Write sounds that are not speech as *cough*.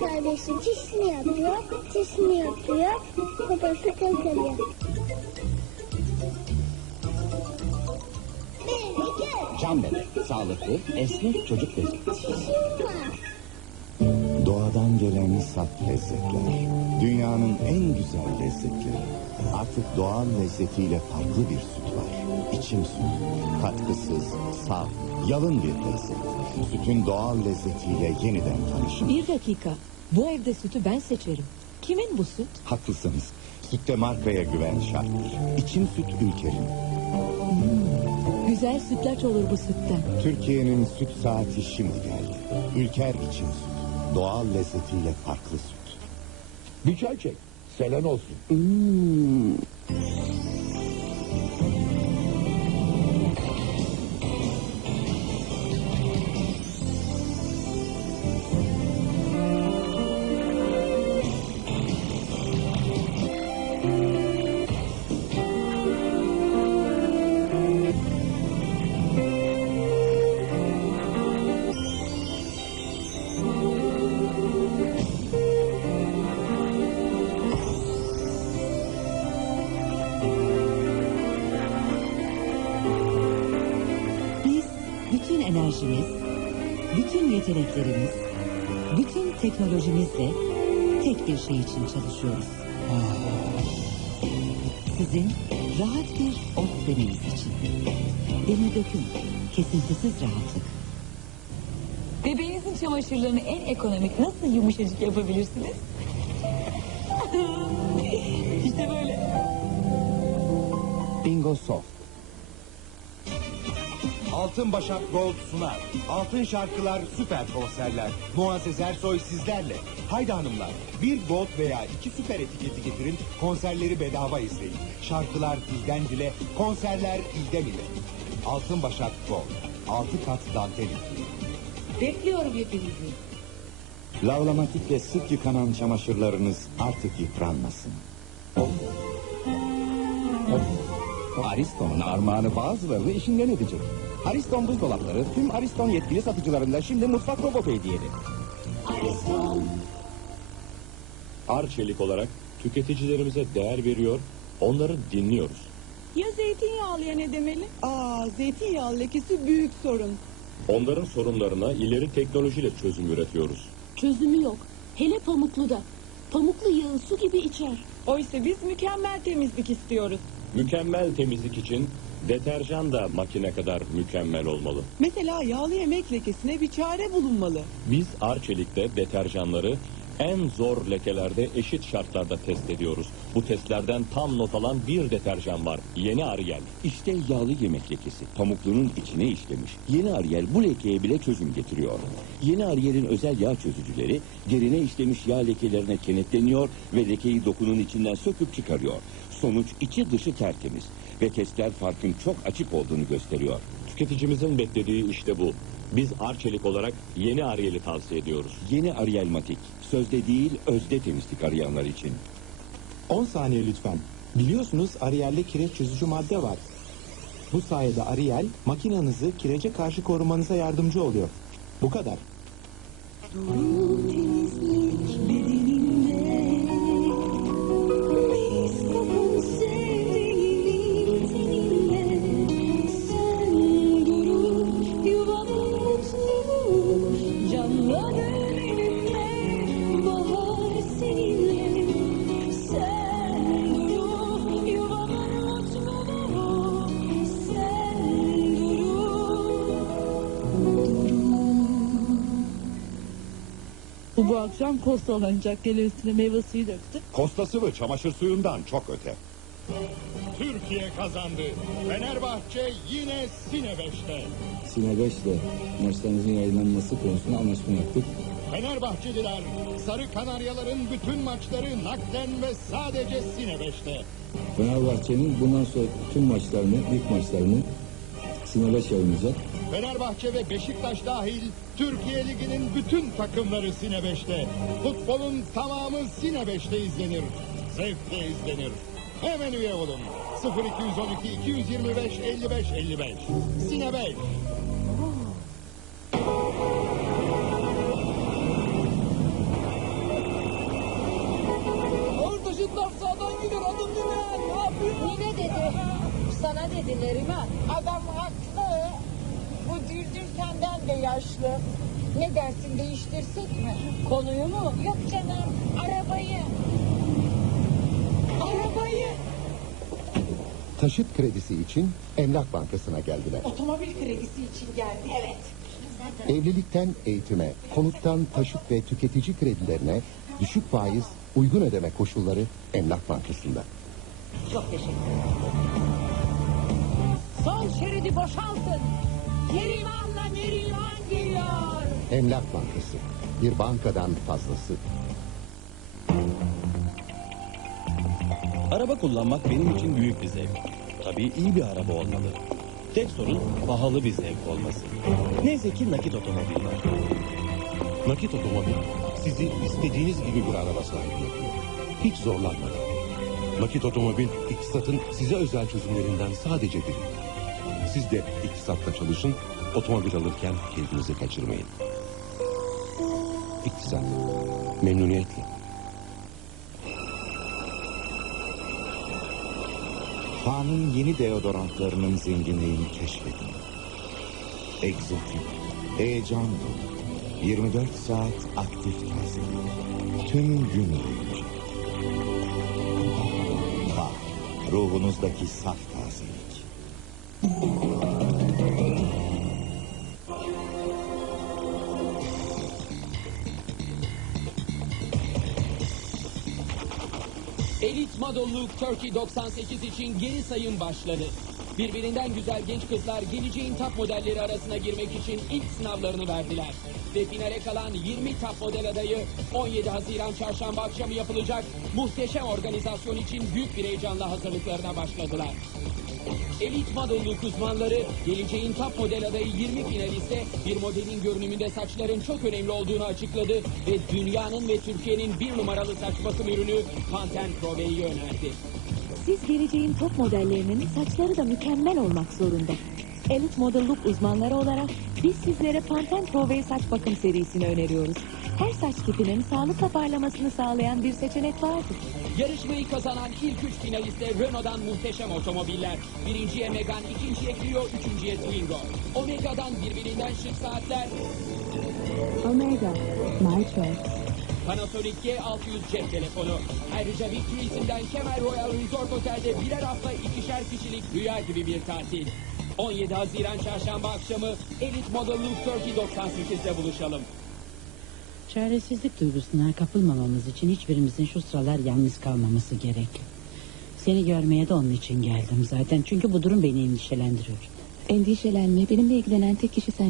kardeşim çişini yapıyor. Çişini yapıyor. Babası iki, Can bebek, sağlıklı, esnek çocuk bezi. çişim var. Saf lezzetler. Dünyanın en güzel lezzetleri. Artık doğal lezzetiyle farklı bir süt var. İçim süt. Katkısız, saf, yalın bir lezzet. Sütün doğal lezzetiyle yeniden tanışın. Bir dakika. Bu evde sütü ben seçerim. Kimin bu süt? Haklısınız. Sütte markaya güven şarttır. İçim süt ülkerin. Güzel sütlaç olur bu sütten. Türkiye'nin süt saati şimdi geldi. Ülker içim süt. Doğal lezzetiyle farklı süt. Bir çay çek. Selen olsun. Biz enerjimiz, bütün yeteneklerimiz, bütün teknolojimizle tek bir şey için çalışıyoruz. Sizin rahat bir ot demeniz için. Demir döküm, kesintisiz rahatlık. Bebeğinizin çamaşırlarını en ekonomik nasıl yumuşacık yapabilirsiniz? *laughs* işte böyle. Bingo Soft. Altın Başak Gold sunar. Altın şarkılar, süper konserler. Muazzez Ersoy sizlerle. Haydi hanımlar, bir Gold veya iki süper etiketi getirin, konserleri bedava izleyin. Şarkılar dilden dile, konserler ilden ile. Altın Başak Gold. Altı kat dantel ipliği. Bekliyorum hepinizi. Lavlamatikle sık yıkanan çamaşırlarınız artık yıpranmasın. Ariston'un armağanı bazılarını işinden edecek. Ariston buzdolapları tüm Ariston yetkili satıcılarında şimdi mutfak robotu hediyeli. Arçelik olarak tüketicilerimize değer veriyor, onları dinliyoruz. Ya zeytinyağlıya ne demeli? Aa, zeytinyağı lekesi büyük sorun. Onların sorunlarına ileri teknolojiyle çözüm üretiyoruz. Çözümü yok. Hele pamukluda. Pamuklu yağı su gibi içer. Oysa biz mükemmel temizlik istiyoruz. Mükemmel temizlik için deterjan da makine kadar mükemmel olmalı. Mesela yağlı yemek lekesine bir çare bulunmalı. Biz Arçelik'te deterjanları en zor lekelerde eşit şartlarda test ediyoruz. Bu testlerden tam not alan bir deterjan var. Yeni Ariel. İşte yağlı yemek lekesi. Pamuklunun içine işlemiş. Yeni Ariel bu lekeye bile çözüm getiriyor. Yeni Ariel'in özel yağ çözücüleri derine işlemiş yağ lekelerine kenetleniyor ve lekeyi dokunun içinden söküp çıkarıyor. Sonuç içi dışı tertemiz ve testler farkın çok açık olduğunu gösteriyor. Tüketicimizin beklediği işte bu. Biz Arçelik olarak yeni Ariel'i tavsiye ediyoruz. Yeni Ariel Matik. Sözde değil özde temizlik arayanlar için. 10 saniye lütfen. Biliyorsunuz Ariel'de kireç çözücü madde var. Bu sayede Ariel makinanızı kirece karşı korumanıza yardımcı oluyor. Bu kadar. Bu bu akşam kosta olanacak. Gel üstüne meyve suyu döktü. Kosta sıvı çamaşır suyundan çok öte. Türkiye kazandı. Fenerbahçe yine Sine 5'te. Sine 5'le maçlarımızın yayınlanması konusunda anlaşma yaptık. Fenerbahçeliler Sarı Kanaryaların bütün maçları naklen ve sadece Sine 5'te. Fenerbahçe'nin bundan sonra tüm maçlarını, büyük maçlarını Sine 5 yayınlayacak. Fenerbahçe ve Beşiktaş dahil Türkiye Ligi'nin bütün takımları Sine 5'te. Futbolun tamamı Sine 5'te izlenir. Zevkle izlenir. Hemen üye olun. 0212 225 55 55. Sine 5. Ortaşın laf sağdan gider adım dinle. Ne yapıyorsun? Yine dedi. Sana dediler İmam. De yaşlı. Ne dersin değiştirsek mi? Konuyu mu? Yok canım arabayı. Arabayı. Taşıt kredisi için Emlak Bankası'na geldiler. Otomobil kredisi için geldi. Evet. Evlilikten eğitime, konuttan taşıt ve tüketici kredilerine düşük faiz, uygun ödeme koşulları Emlak Bankası'nda. Çok teşekkür ederim. Sol şeridi boşaltın. Neriman'la Neriman geliyor. Emlak Bankası, bir bankadan fazlası. Araba kullanmak benim için büyük bir zevk. Tabii iyi bir araba olmalı. Tek sorun pahalı bir zevk olması. Neyse ki nakit otomobil var. Nakit otomobil sizi istediğiniz gibi bir araba sahibi yapıyor. Hiç zorlanmadan. Nakit otomobil iktisatın size özel çözümlerinden sadece biri. Siz de iktisatta çalışın, otomobil alırken kendinizi kaçırmayın. İktisat, memnuniyetle. Kaan'ın yeni deodorantlarının zenginliğini keşfedin. Egzotik, heyecan dolu, 24 saat aktif tazelik. Tüm gün boyunca. Kaan, ruhunuzdaki saf tazelik. Elit Madonluk Turkey 98 için geri sayım başladı. Birbirinden güzel genç kızlar geleceğin top modelleri arasına girmek için ilk sınavlarını verdiler. Ve finale kalan 20 top model adayı 17 Haziran çarşamba akşamı yapılacak muhteşem organizasyon için büyük bir heyecanla hazırlıklarına başladılar. Elit modellik uzmanları geleceğin top model adayı 20 finaliste bir modelin görünümünde saçların çok önemli olduğunu açıkladı ve dünyanın ve Türkiye'nin bir numaralı saç bakım ürünü Panten Pro V'yi önerdi. Siz geleceğin top modellerinin saçları da mükemmel olmak zorunda. Elit modellik uzmanları olarak biz sizlere Pantene Pro V saç bakım serisini öneriyoruz. Her saç tipinin sağlıkla parlamasını sağlayan bir seçenek vardır. Yarışmayı kazanan ilk üç finaliste Renault'dan muhteşem otomobiller. Birinciye Megane, ikinciye Clio, üçüncüye Twingo. Omega'dan birbirinden şık saatler, Omega, my choice. Panasonic G600 cep telefonu. Ayrıca Victory isimden Kemer Royal Resort Otel'de birer hafta ikişer kişilik rüya gibi bir tatil. 17 Haziran Çarşamba akşamı Elite Model Look Turkey 98'de buluşalım. Çaresizlik duygusuna kapılmamamız için hiçbirimizin şu sıralar yalnız kalmaması gerekli. Seni görmeye de onun için geldim zaten. Çünkü bu durum beni endişelendiriyor. Endişelenme, benimle ilgilenen tek kişi sen